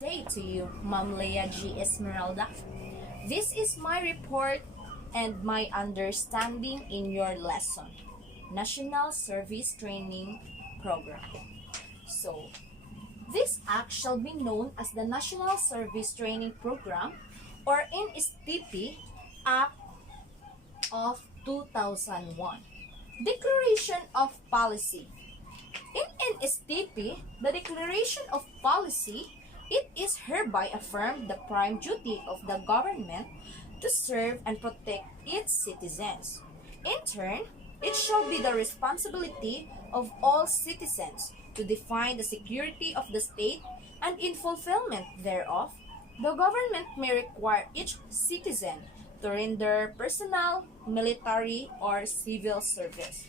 Day to you, Ma'am Leah G. Esmeralda. This is my report and my understanding in your lesson, National Service Training Program. So, this act shall be known as the National Service Training Program or NSTP Act of 2001. Declaration of Policy. In NSTP, the Declaration of Policy, it is hereby affirmed the prime duty of the government to serve and protect its citizens. In turn, it shall be the responsibility of all citizens to define the security of the state, and in fulfillment thereof, the government may require each citizen to render personal, military, or civil service.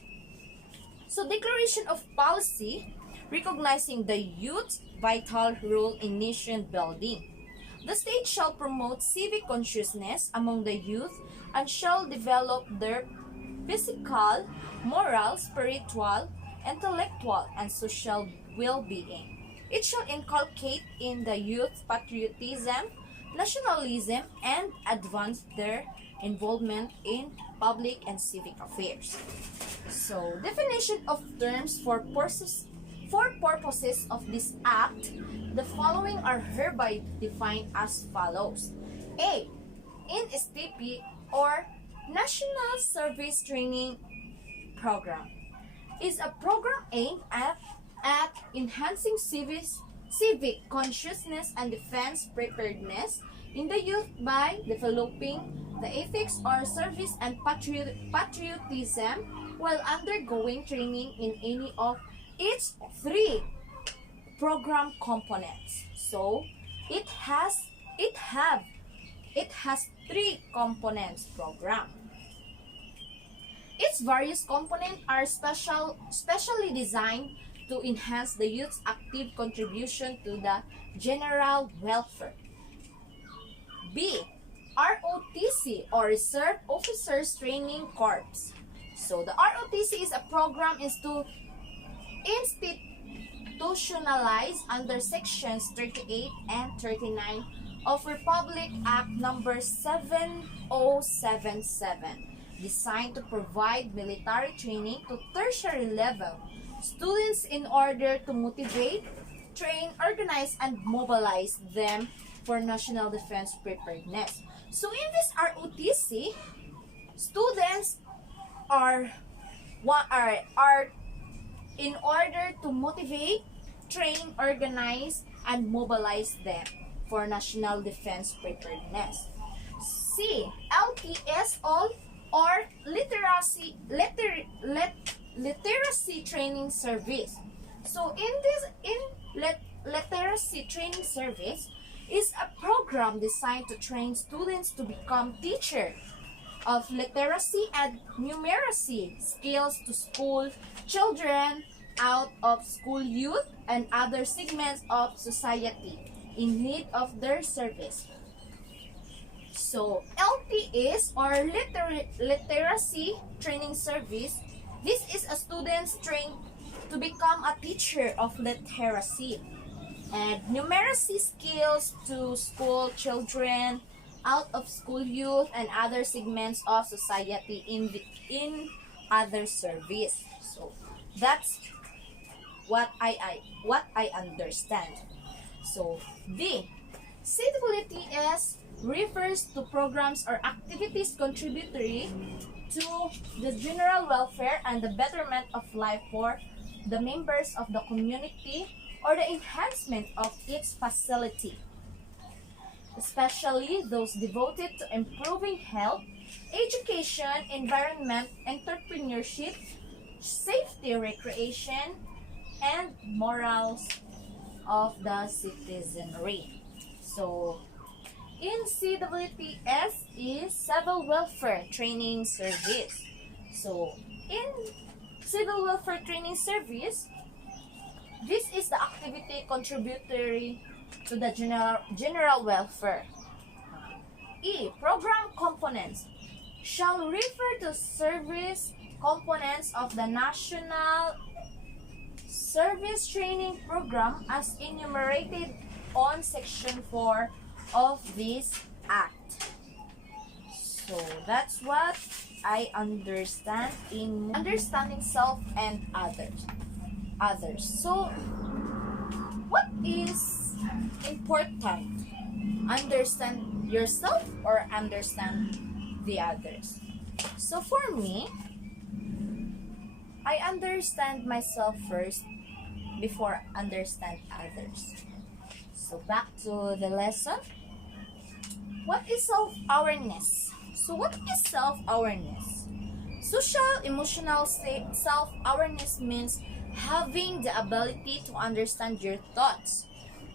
So, Declaration of Policy, recognizing the youth's vital role in nation building. The state shall promote civic consciousness among the youth and shall develop their physical, moral, spiritual, intellectual, and social well-being. It shall inculcate in the youth patriotism, nationalism, and advance their involvement in public and civic affairs. So, definition of terms for purposes of this act, the following are hereby defined as follows. A. NSTP or National Service Training Program is a program aimed at enhancing civic consciousness and defense preparedness in the youth by developing the ethics or service and patriotism while undergoing training in any of its three program components. So it has three components program. Its various components are specially designed to enhance the youth's active contribution to the general welfare. B. ROTC or Reserve Officers Training Corps. So the ROTC is a program institutionalized under sections 38 and 39 of Republic Act number 7077, designed to provide military training to tertiary level students in order to motivate, train, organize, and mobilize them for national defense preparedness. So in this ROTC, students are in order to motivate, train, organize, and mobilize them for national defense preparedness. C. LTS or Literacy Training Service. So Literacy Training Service is a program designed to train students to become teachers of literacy and numeracy skills to school children, out of school youth, and other segments of society in need of their service. So, LTS or Literacy Training Service, this is a student's trained to become a teacher of literacy and numeracy skills to school children, out of school youth, and other segments of society in other service. So that's what I understand. So D. CWTS refers to programs or activities contributory to the general welfare and the betterment of life for the members of the community or the enhancement of its facility, especially those devoted to improving health, education, environment, entrepreneurship, safety, recreation, and morals of the citizenry. So, in CWTS is Civil Welfare Training Service. So, in Civil Welfare Training Service, this is the activity contributory to the general welfare. E. Program components shall refer to service components of the National Service Training Program as enumerated on Section 4 of this Act. So that's what I understand in understanding self and others. So what is important? Understand yourself or understand the others? So for me, I understand myself first before understand others. So back to the lesson. What is self-awareness? So what is self-awareness? Social emotional self-awareness means having the ability to understand your thoughts,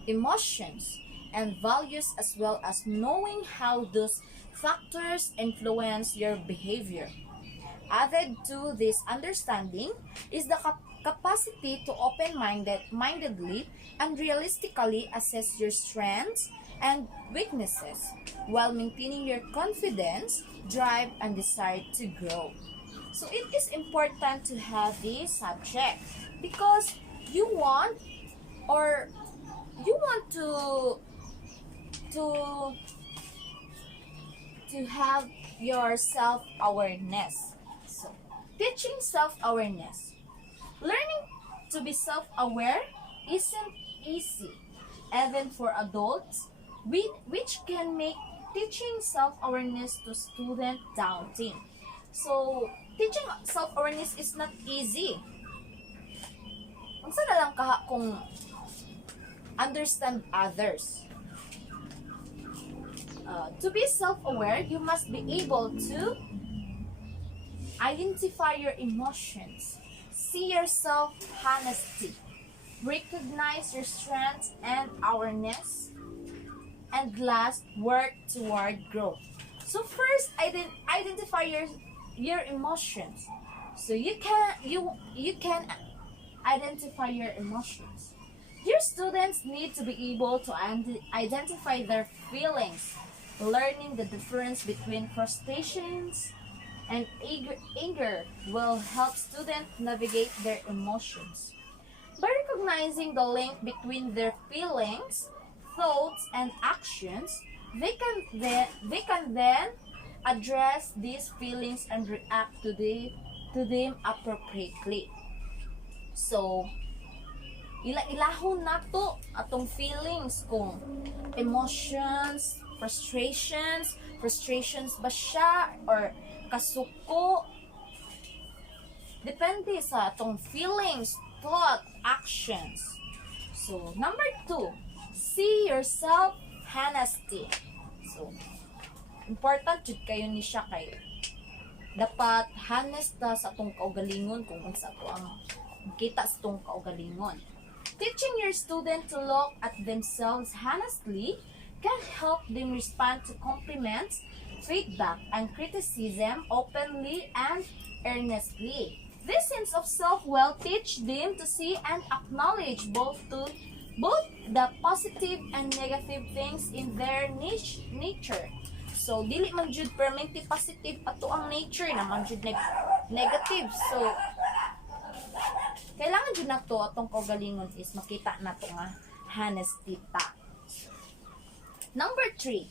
emotions, and values, as well as knowing how those factors influence your behavior. Added to this understanding is the capacity to open-mindedly and realistically assess your strengths and weaknesses while maintaining your confidence, drive, and desire to grow. So it is important to have this subject because you want or you want to have your self-awareness. So, teaching self-awareness. Learning to be self-aware isn't easy, even for adults, which can make teaching self-awareness to students daunting. So, teaching self-awareness is not easy. Unsa na lang kaha kung understand others. To be self-aware, you must be able to identify your emotions, see yourself honestly, recognize your strengths and awareness, and last, work toward growth. So first, identify your emotions. So you can identify your emotions. Your students need to be able to identify their feelings, learning the difference between frustrations and anger will help students navigate their emotions. By recognizing the link between their feelings, thoughts, and actions, they can then address these feelings and react to them appropriately. So, ilahon na to atong feelings kung emotions, frustrations ba siya or kasuko. Depende sa atong feelings, thought, actions. So, number 2, see yourself honesty. So, important jud kayo ni siya kay dapat honest ta sa atong kaugalingon kung unsa to ang kita sa atong kaugalingon. Teaching your student to look at themselves honestly can help them respond to compliments, feedback, and criticism openly and earnestly. This sense of self will teach them to see and acknowledge both the positive and negative things in their nature. So, dili man jud permanently positive ato ang nature naman jud negative. So, kailangan jud nato atong kaugalingon is makita nato nga honesty ta. Number 3,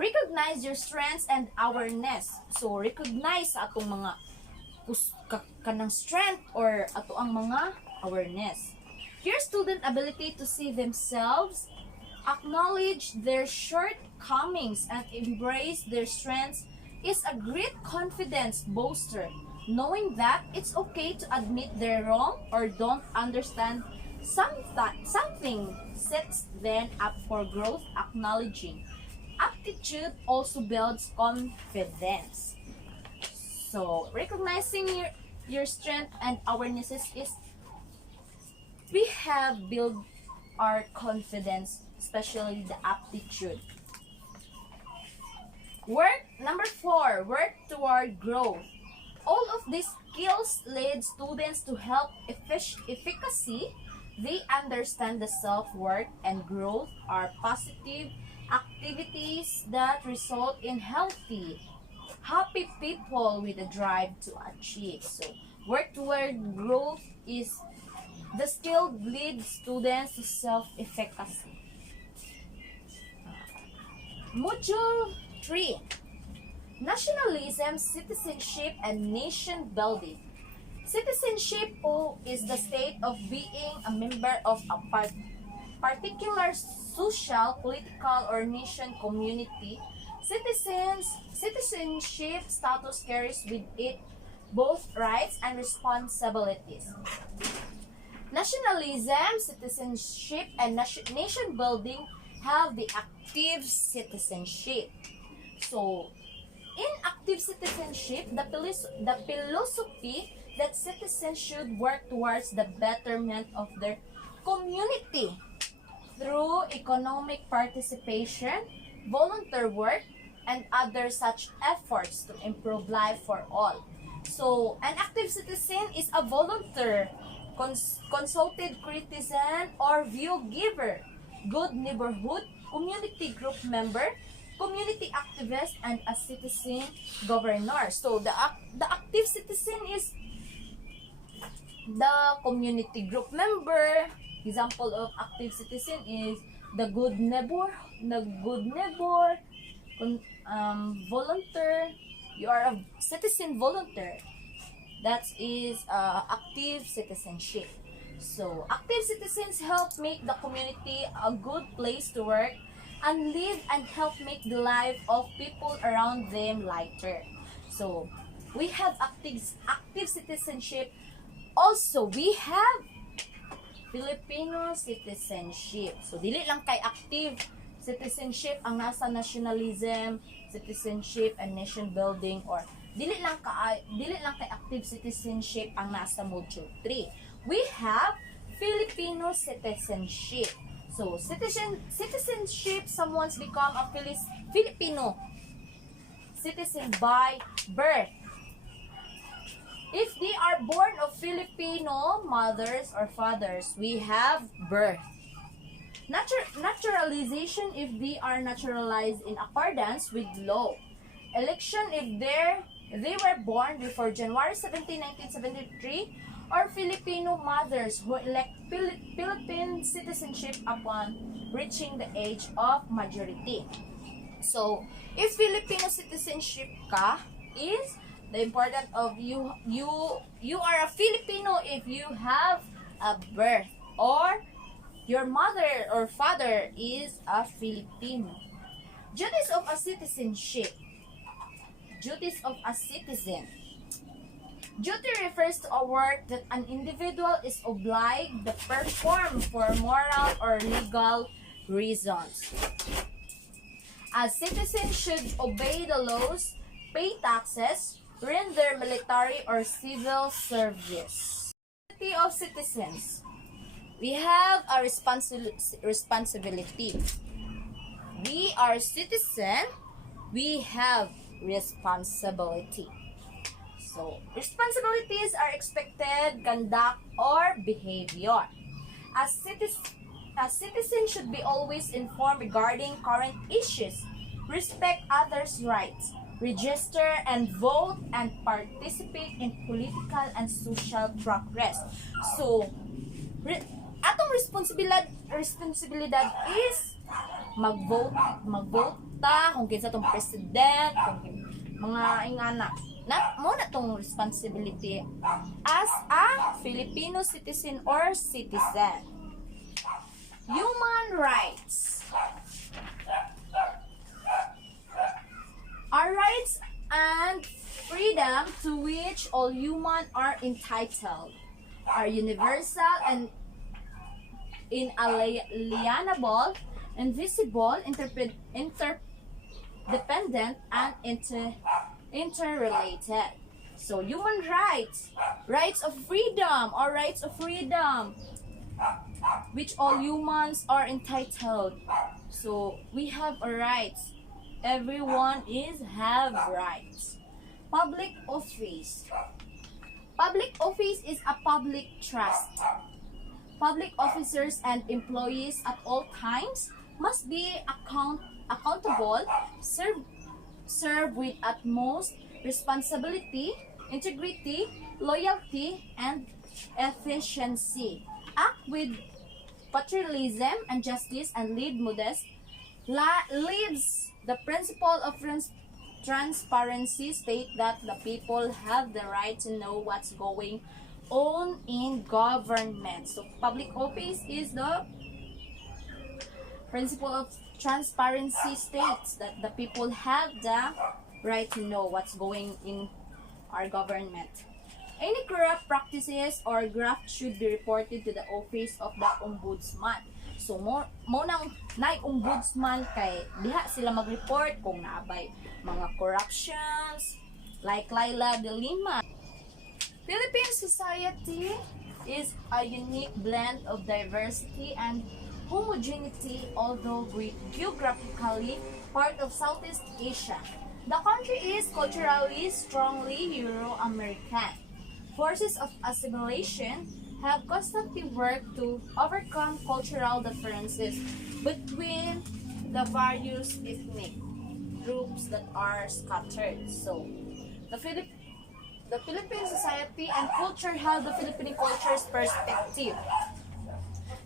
recognize your strengths and awareness. So, recognize sa atong mga kanang strength or ato ang mga awareness. Your student ability to see themselves, acknowledge their shortcomings, and embrace their strengths is a great confidence booster. Knowing that it's okay to admit they're wrong or don't understand something sets them up for growth. Acknowledging aptitude also builds confidence. So, recognizing your strength and awarenesses is we have built our confidence, especially the aptitude. Number 4, work toward growth. All of these skills lead students to help efficacy. They understand the self-worth and growth are positive activities that result in happy people with a drive to achieve. So, work toward growth is the skill lead students to self-efficacy. Module 3. Nationalism, Citizenship, and Nation Building. Citizenship is the state of being a member of a particular social, political, or nation community. Citizenship status carries with it both rights and responsibilities. Nationalism, citizenship, and nation building have the active citizenship. So, in active citizenship, the philosophy that citizens should work towards the betterment of their community through economic participation, volunteer work, and other such efforts to improve life for all. So, an active citizen is a volunteer, consulted citizen, or view giver, good neighborhood, community group member, community activist, and a citizen governor. So, the active citizen is the community group member. Example of active citizen is the good neighbor, volunteer. You are a citizen volunteer. That is active citizenship. So, active citizens help make the community a good place to work and live, and help make the life of people around them lighter. So, we have active citizenship. Also, we have Filipino citizenship. So, dili lang kay active citizenship ang nasa nationalism, citizenship, and nation building, or dili lang kay active citizenship ang nasa module 3. We have Filipino citizenship. So, citizenship, someone's become a Filipino citizen by birth. If they are born of Filipino mothers or fathers, we have birth. Naturalization, if they are naturalized in accordance with law. Election, if they were born before January 17, 1973, or Filipino mothers who elect Philippine citizenship upon reaching the age of majority. So, if Filipino citizenship ka, is the important of you are a Filipino if you have a birth, or your mother or father is a Filipino. Duties of a citizenship. Duties of a citizen. Duty refers to a work that an individual is obliged to perform for moral or legal reasons. A citizen should obey the laws, pay taxes, render military or civil service. Duty of citizens. We have a responsibility. We are citizen. We have responsibility. So, responsibilities are expected conduct or behavior. A citizen should be always informed regarding current issues, respect others' rights, register and vote, and participate in political and social progress. So, atong responsibilidad is mag-vote ta kung kinsa tong president, kung mga ingana. Mo na tong responsibility as a Filipino citizen or citizen. Human rights. Our rights and freedom to which all humans are entitled are universal and inalienable, invisible, interdependent, and interrelated. So, human rights, rights of freedom, which all humans are entitled. So, we have a rights. Everyone have rights. Public office. Public office is a public trust. Public officers and employees at all times must be accountable, serve with utmost responsibility, integrity, loyalty, and efficiency. Act with patriotism and justice, and lead modest, leads the principle of transparency state that the people have the right to know what's going on in government. So public office is the principle of transparency states that the people have the right to know what's going in our government. Any corrupt practices or graft should be reported to the office of the ombudsman. So mo nang ombudsman kay diha sila mag-report kung naabay mga corruptions like Laila de Lima. Philippine society is a unique blend of diversity and homogeneity, although geographically part of Southeast Asia. The country is culturally strongly Euro-American. Forces of assimilation have constantly worked to overcome cultural differences between the various ethnic groups that are scattered. So, the Philippine society and culture have the Filipino culture's perspective.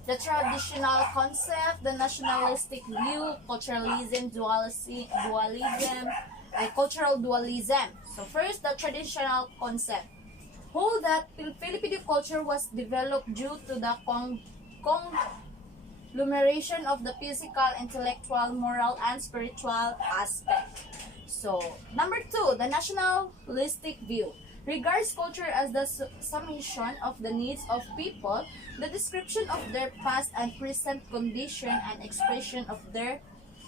The traditional concept, the nationalistic view, culturalism, dualism, and cultural dualism. So first, the traditional concept. Hold that Filipino culture was developed due to the conglomeration of the physical, intellectual, moral, and spiritual aspect. So, number two, the nationalistic view regards culture as the summation of the needs of people, the description of their past and present condition, and expression of their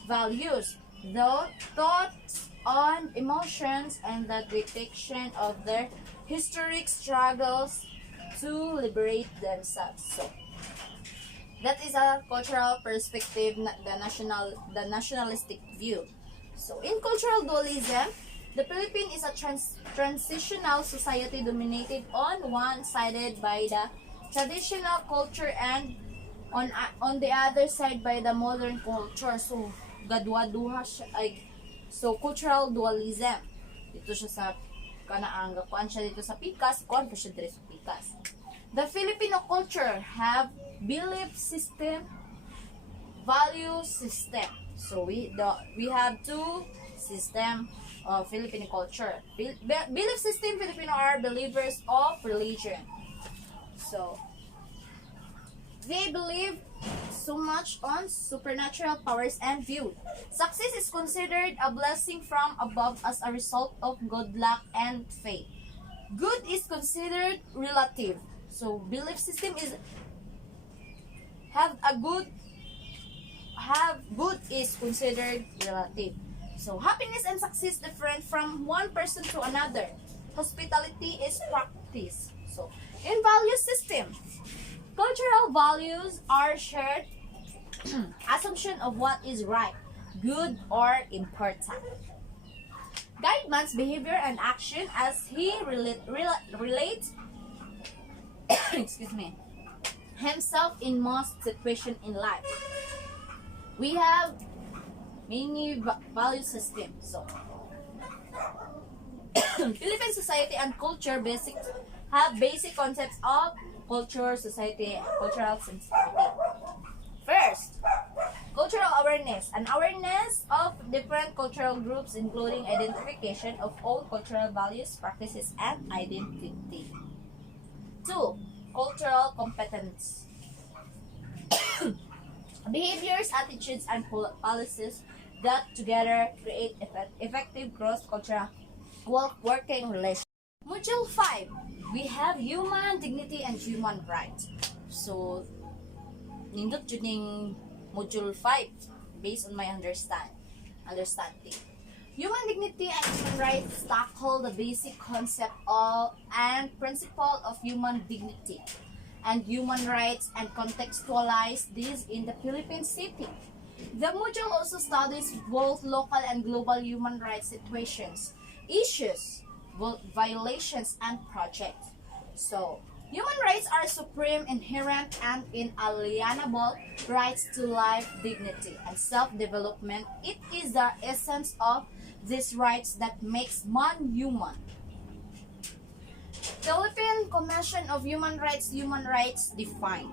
values, the thoughts on emotions, and the depiction of their historic struggles to liberate themselves. So, that is a cultural perspective, the nationalistic view. So, in cultural dualism, the Philippines is a transitional society dominated on one sided by the traditional culture and on the other side by the modern culture. So, gadwa-duha siya ay so cultural dualism. Dito siya sa kanaang kuan siya dito sa pikas, kuan po siya dito sa pikas. The Filipino culture have belief system, value system. So we have two system of Filipino culture. Belief system, Filipino are believers of religion. So they believe so much on supernatural powers and view. Success is considered a blessing from above as a result of good luck and faith. Good is considered relative. So belief system is good is considered relative. So happiness and success different from one person to another. Hospitality is practice. So in value system, cultural values are shared assumption of what is right, good, or important. Guide man's behavior and action as he relates excuse me, himself in most situations in life. We have many value system. So Philippine society and culture have basic concepts of culture, society, and cultural sensitivity. First, cultural awareness. An awareness of different cultural groups, including identification of all cultural values, practices, and identity. Two, cultural competence. Behaviors, attitudes, and policies that together create effective cross-cultural working relations. Module 5, we have human dignity and human rights. So, nindot yun yung module 5 based on my understanding. Human dignity and human rights tackle the basic concept of and principle of human dignity and human rights and contextualize this in the Philippine setting. The module also studies both local and global human rights situations, issues, violations, and projects. So, human rights are supreme, inherent, and inalienable rights to life, dignity, and self-development. It is the essence of these rights that makes man human. Philippine Commission of Human Rights define.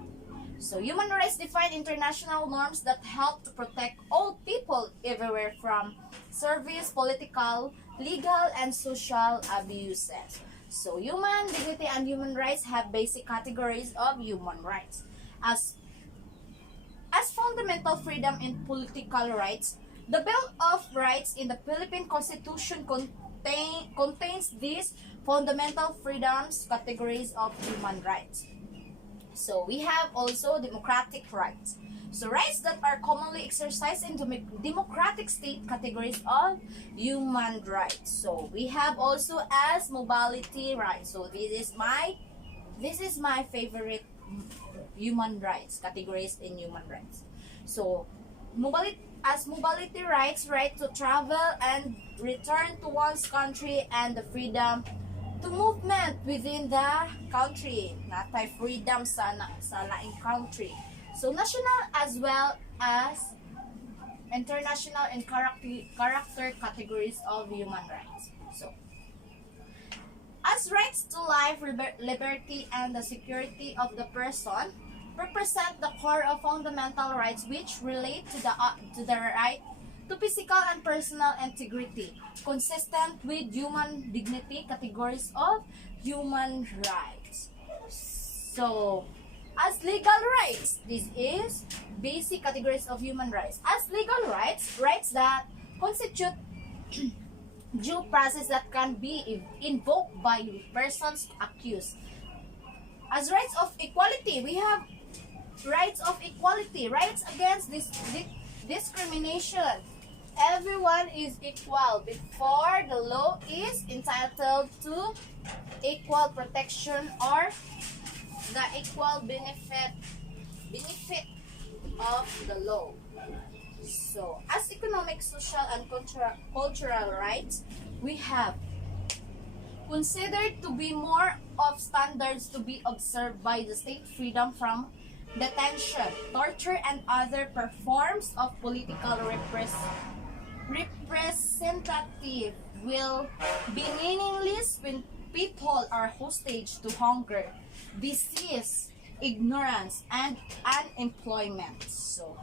So, human rights define international norms that help to protect all people everywhere from service, political, legal, and social abuses. So human dignity and human rights have basic categories of human rights. As fundamental freedom and political rights, the Bill of Rights in the Philippine Constitution contains these fundamental freedoms categories of human rights. So we have also democratic rights. So rights that are commonly exercised in democratic state categories of human rights. So we have also as mobility rights. So this is my favorite human rights categories in human rights. So mobility rights, right to travel and return to one's country, and the freedom to movement within the country. Natay freedom sa laing country. So national as well as international and character categories of human rights. So as rights to life, liberty, and the security of the person represent the core of fundamental rights, which relate to the right to physical and personal integrity, consistent with human dignity categories of human rights. So, as legal rights, this is basic categories of human rights. As legal rights, rights that constitute due process that can be invoked by persons accused. As rights of equality, we have rights of equality, rights against discrimination. Everyone is equal before the law, is entitled to equal protection or the equal benefit of the law. So, as economic, social, and cultural rights, we have considered to be more of standards to be observed by the state: freedom from detention, torture, and other forms of political representative will be meaningless when people are hostage to hunger, disease, ignorance, and unemployment. So,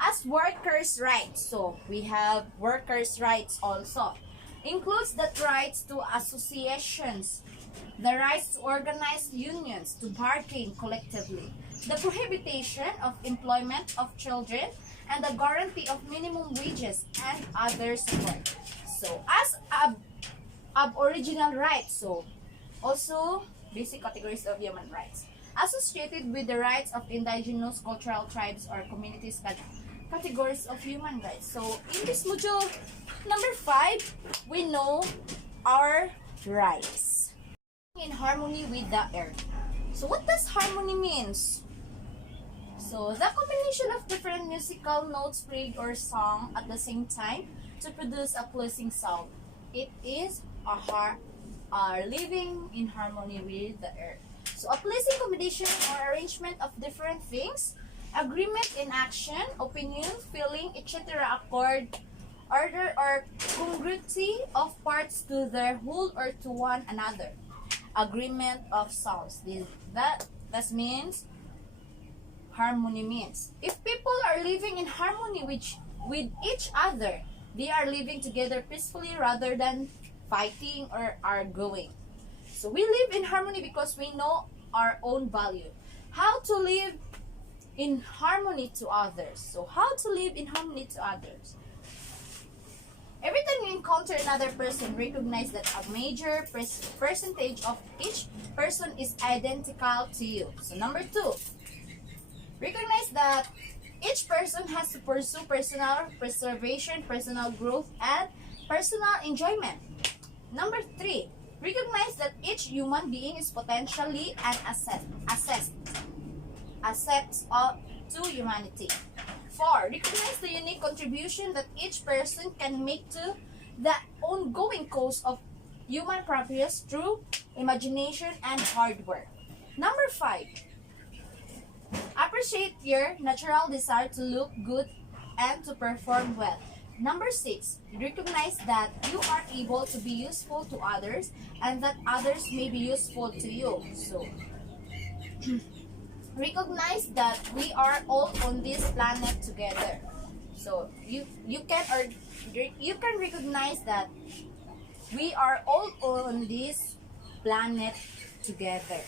as workers' rights, so we have workers' rights also. Includes the rights to associations, the rights to organize unions, to bargain collectively, the prohibition of employment of children, and the guarantee of minimum wages and other support. So, as aboriginal rights, so also basic categories of human rights, associated with the rights of indigenous cultural tribes or communities, categories of human rights. So, in this module number 5, we know our rights. In harmony with the earth. So, what does harmony means? So, the combination of different musical notes played or sung at the same time to produce a pleasing sound. It is living in harmony with the earth. So, a pleasing combination or arrangement of different things, agreement in action, opinion, feeling, etc. accord, order, or congruity of parts to their whole or to one another. Agreement of sounds. That means harmony means if people are living in harmony with each other, they are living together peacefully rather than fighting or arguing. So we live in harmony because we know our own value. How to live in harmony to others. So how to live in harmony to others? Every time you encounter another person, recognize that a major percentage of each person is identical to you. So number 2, recognize that each person has to pursue personal preservation, personal growth, and personal enjoyment. Number 3, recognize that each human being is potentially an assets to humanity. 4, recognize the unique contribution that each person can make to the ongoing cause of human progress through imagination and hard work. Number 5, appreciate your natural desire to look good and to perform well. Number 6, recognize that you are able to be useful to others and that others may be useful to you. So, recognize that we are all on this planet together. So you can recognize that we are all on this planet together.